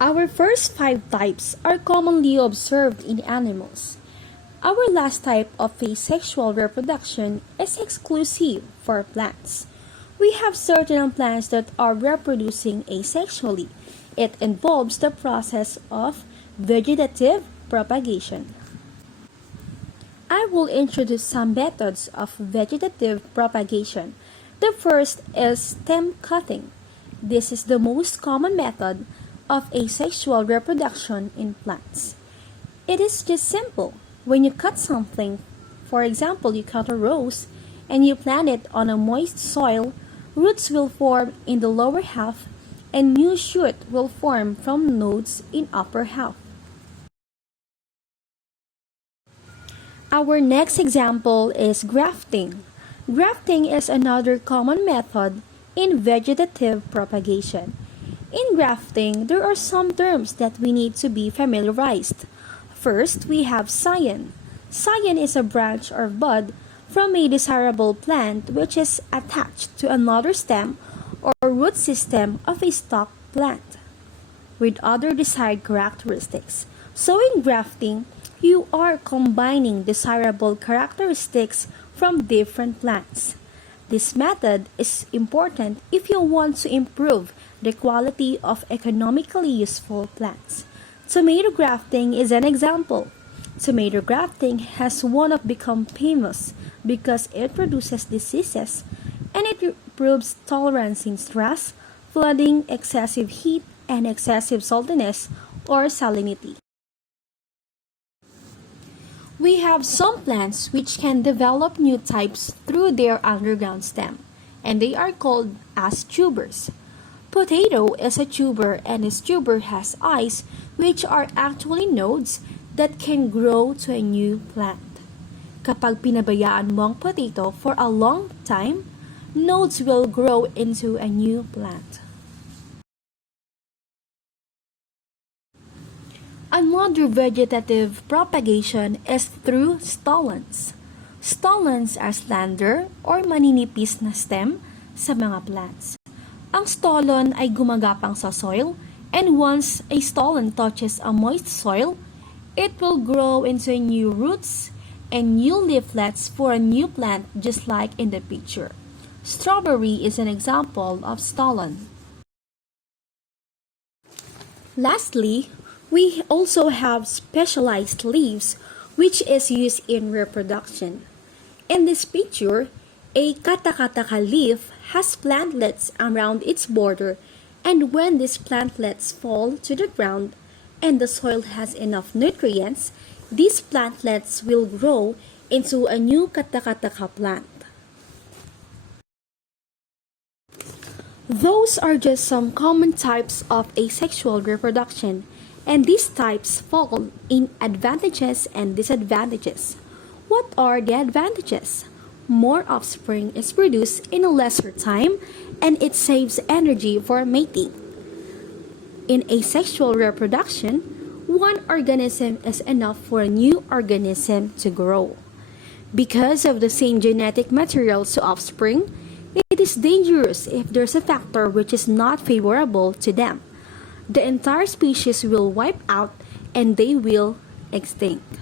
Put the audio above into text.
Our first 5 types are commonly observed in animals. Our last type of asexual reproduction is exclusive for plants. We have certain plants that are reproducing asexually. It involves the process of vegetative propagation. I will introduce some methods of vegetative propagation. The first is stem cutting. This is the most common method of asexual reproduction in plants. It is just simple. When you cut something, for example, you cut a rose and you plant it on a moist soil, roots will form in the lower half and new shoot will form from nodes in upper half. Our next example is grafting. Grafting is another common method in vegetative propagation. In grafting, there are some terms that we need to be familiarized. First, we have scion. Scion is a branch or bud from a desirable plant which is attached to another stem or root system of a stock plant with other desired characteristics. So in grafting, you are combining desirable characteristics from different plants. This method is important if you want to improve the quality of economically useful plants. Tomato grafting is an example. Tomato grafting has become famous because it produces diseases and it improves tolerance in stress, flooding, excessive heat, and excessive saltiness or salinity. We have some plants which can develop new types through their underground stem, and they are called as tubers. Potato is a tuber and its tuber has eyes which are actually nodes that can grow to a new plant. Kapag pinabayaan mo ang potato for a long time, nodes will grow into a new plant. Another vegetative propagation is through stolons. Stolons are slender or maninipis na stem sa mga plants. Ang stolon ay gumagapang sa soil, and once a stolon touches a moist soil, it will grow into new roots and new leaflets for a new plant just like in the picture. Strawberry is an example of stolon. Lastly, we also have specialized leaves which is used in reproduction. In this picture, a katakataka leaf has plantlets around its border, and when these plantlets fall to the ground and the soil has enough nutrients, these plantlets will grow into a new katakataka plant. Those are just some common types of asexual reproduction, and these types fall in advantages and disadvantages. What are the advantages? More offspring is produced in a lesser time, and it saves energy for mating. In asexual reproduction, one organism is enough for a new organism to grow. Because of the same genetic materials to offspring, it is dangerous if there's a factor which is not favorable to them. The entire species will wipe out and they will extinct.